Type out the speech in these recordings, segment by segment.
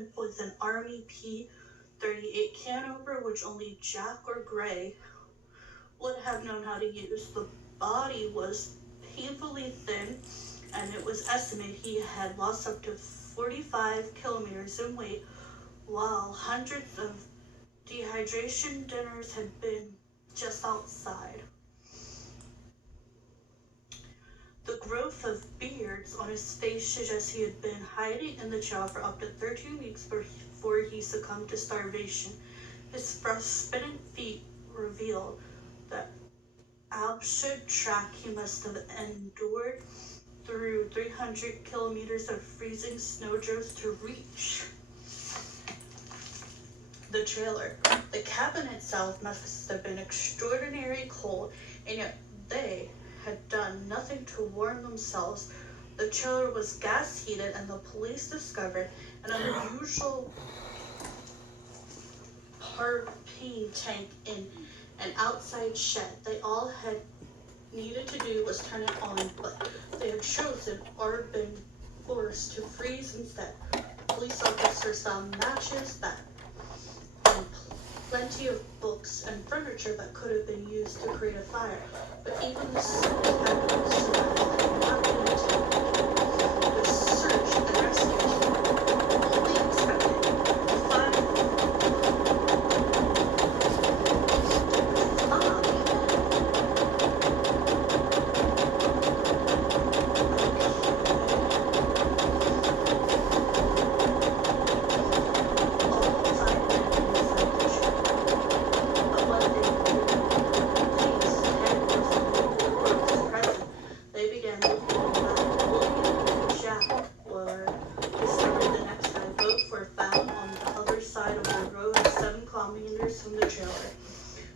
weapon was an Army P-38 caliber, which only Jack or Gray would have known how to use. The body was painfully thin, and it was estimated he had lost up to 45 kilograms in weight, while hundreds of dehydration dinners had been just outside. The growth of beards on his face suggests he had been hiding in the jail for up to 13 weeks before he succumbed to starvation. His frostbitten feet revealed the altitude track he must have endured through 300 kilometers of freezing snowdrifts to reach the trailer. The cabin itself must have been extraordinarily cold, and yet they had done nothing to warm themselves. The trailer was gas heated, and the police discovered an unusual propane tank in an outside shed. They all had needed to do was turn it on, but they had chosen or been forced to freeze instead. Police officers found matches and plenty of books and furniture that could have been used to create a fire, but even the simple cabinets had not been attempted. The search and rescue team only expected to find from the trailer.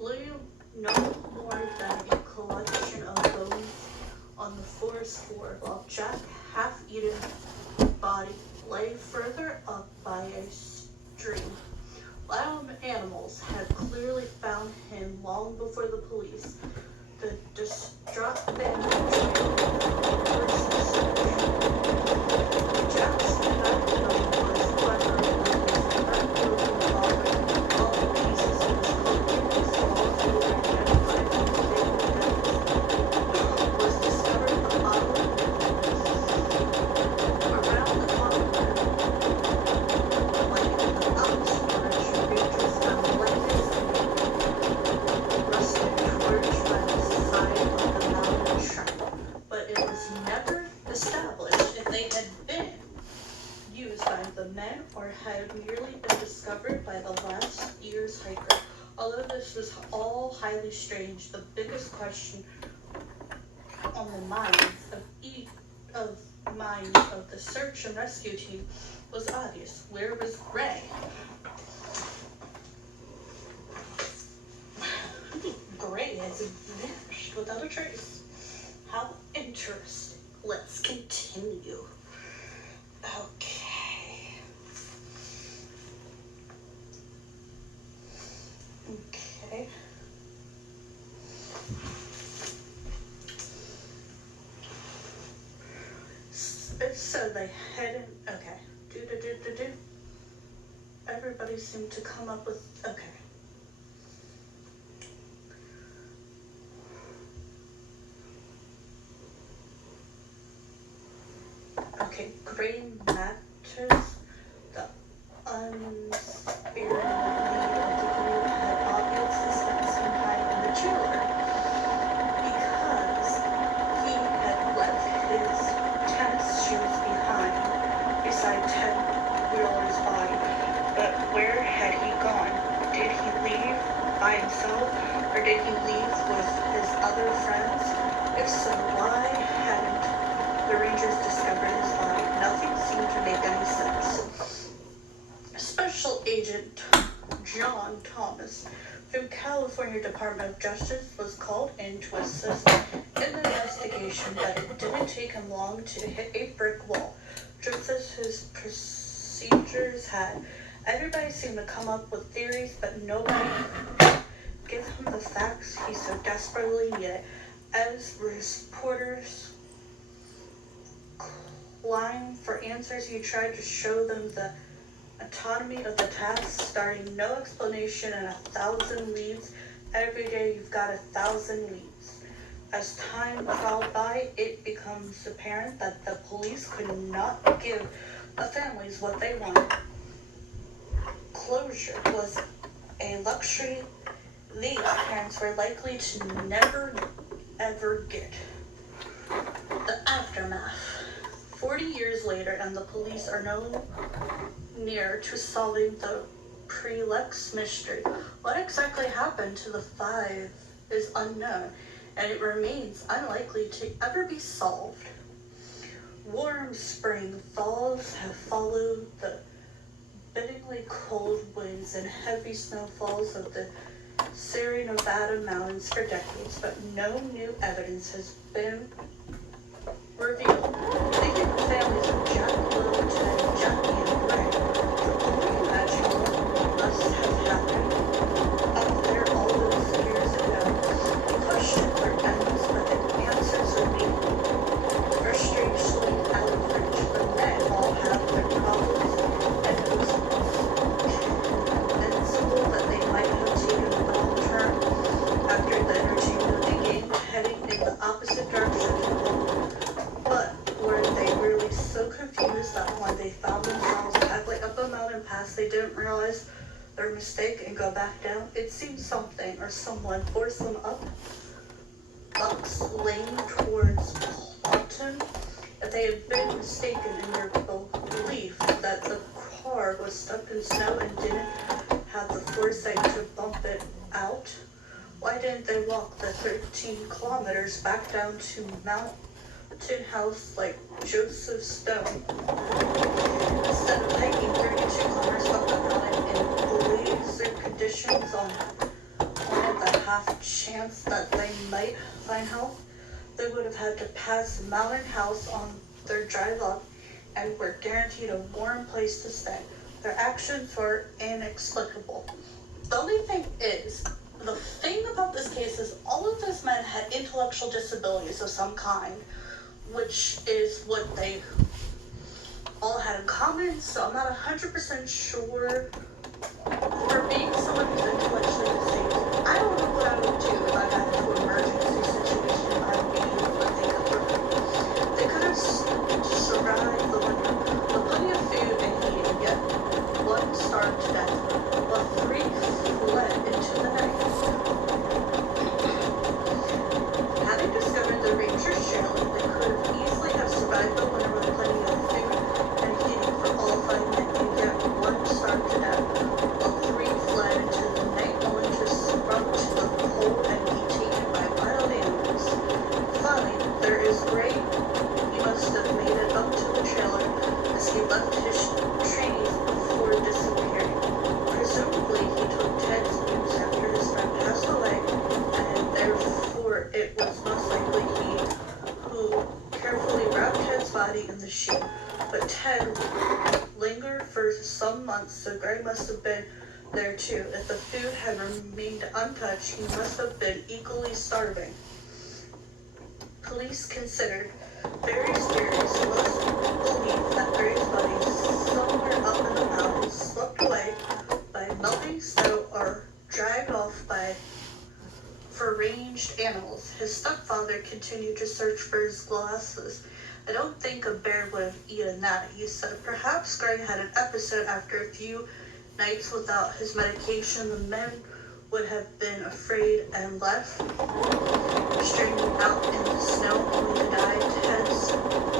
William, no more than a collection of bones on the forest floor, while Jack's half-eaten body lay further up by a stream. Wild animals had clearly found him long before the police. The distraught family trailed towards the search. Jack's background was clever enough his heartbroken father. All the pieces of his clothing, his small finger identified was discovered at the bottom of the around the corner. Like in the outskirts, rangers found blankets and rusted torch by the side of the mountain track, but it was never established if they had been used by the men or had merely been discovered by the last year's hiker. Although this was all highly strange, the biggest question on the minds of the search and rescue team was obvious. Where was Ray? Gray has vanished without a trace. How interesting. Let's continue. Okay. So they headed. Okay. Everybody seemed to come up with. Okay. Okay, Gray Matters, the unspirited lead of the group, had obviously spent some time in the trailer because he had left his tennis shoes beside Ted Wheeler's body. But where had he gone? Did he leave by himself, or did he leave with his other friends? If so, why hadn't the Rangers discovered his body? Nothing seemed to make any sense. Special Agent John Thomas from California Department of Justice was called in to assist in the investigation, but it didn't take him long to hit a brick wall. Just as his procedures had, everybody seemed to come up with theories, but nobody gave him the facts he so desperately needed. As reporters climbed for answers, he tried to show them the Autonomy of the task, starting no explanation and 1,000 leads. Every day you've got 1,000 leads. As time crawled by, it becomes apparent that the police could not give the families what they wanted. Closure was a luxury these parents were likely to never, ever get. The aftermath. 40 years later, and the police are no near to solving the Prelex mystery. What exactly happened to the five is unknown, and it remains unlikely to ever be solved. Warm spring falls have followed the bitterly cold winds and heavy snowfalls of the Sierra Nevada mountains for decades, but no new evidence has been revealed. Thinking of families of Jack, Will, Ted, Jackie, and Greg, the only imagine what must have happened up there all those years ago. Questions are endless, but the answers remain frustratingly out of reach. The men all have their problems, and it was invincible that they might have taken a wrong turn after the energy of the game, heading in the opposite direction to home. But were they really so confused that when they found themselves halfway up a mountain pass, they didn't realize their mistake and go back down? It seemed something or someone forced them up Buck's Lane towards Lawton. If they had been mistaken in their belief that the car was stuck in snow and didn't have the foresight to bump it out, why didn't they walk the 13 kilometers back down to Mountain House like Joseph Stone? Instead of hiking 32 kilometers up the mountain in blizzard conditions on the half chance that they might find help, they would have had to pass Mountain House on their drive up and were guaranteed a warm place to stay. Their actions were inexplicable. The only thing is, the thing about this case is all of those men had intellectual disabilities of some kind, which is what they all had in common, so I'm not 100% sure. For being someone who's intellectually disabled, I don't know what I would do if I got into an emergency situation. I would be able to think of it. They could have survived the winter with plenty of food and heating, yet one starved to death, while three fled into the night. Having discovered the ranger's shell, they could have easily have survived the winter with plenty of food and heating for all 5 men, and yet one starved to death. He left his trees before disappearing. Presumably, he took Ted's news after his friend passed away, and therefore it was most likely he who carefully wrapped Ted's body in the sheet. But Ted lingered for some months, so Greg must have been there too. If the food had remained untouched, he must have been equally starving. Police considered various theories. Most believe that Gray's body is somewhere up in the mountains, swept away by melting snow or dragged off by deranged animals. His stepfather continued to search for his glasses. I don't think a bear would have eaten that, he said. Perhaps Gray had an episode after a few nights without his medication. The men would have been afraid and left, straining out in the snow only to die. Ted's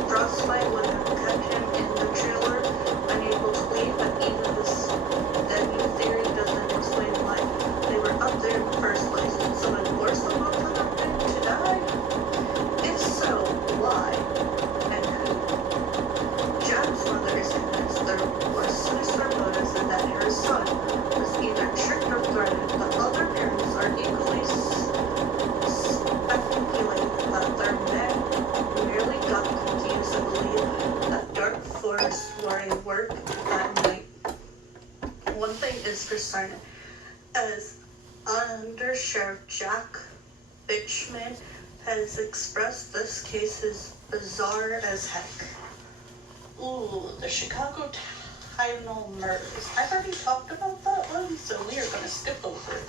frostbite would have kept him in the trailer, unable to leave, but even this new theory doesn't explain why they were up there in the first place. Did someone force them up to die? If so, why and who? Jack's mother is convinced there were sinister motives and that her son was either tricked or threatened. The other parents are equally speculating that their men merely got confused and believed that dark forests were at work that night. One thing is for certain, as Under Sheriff Jack Bitchman has expressed, this case is bizarre as heck. Ooh, the Chicago spinal nerves. I've already talked about that one, so we are going to skip over it.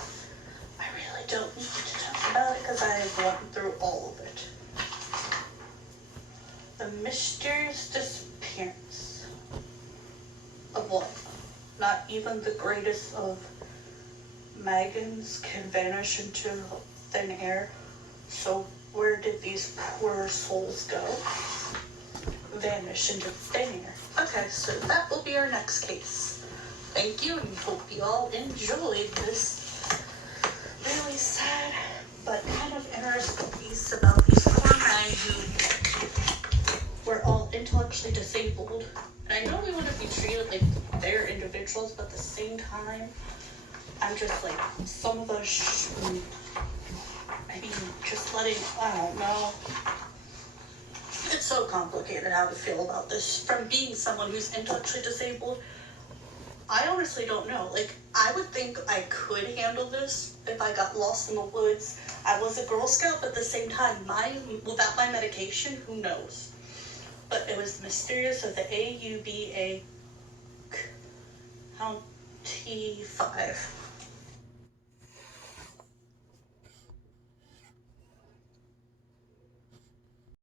I really don't need to talk about it because I have gone through all of it. The mysterious disappearance of one. Not even the greatest of Magans can vanish into thin air. So where did these poor souls go? Vanish into thin air. Okay, so that will be our next case. Thank you, and hope you all enjoyed this really sad but kind of interesting piece about these poor men who were all intellectually disabled. And I know we want to be treated like they're individuals, but at the same time, I'm just like, some of us, I mean, just letting, I don't know. It's so complicated how to feel about this. From being someone who's intellectually disabled, I honestly don't know. Like, I would think I could handle this if I got lost in the woods. I was a Girl Scout, but at the same time, without my medication, who knows? But it was mysterious of the AUBA County 5.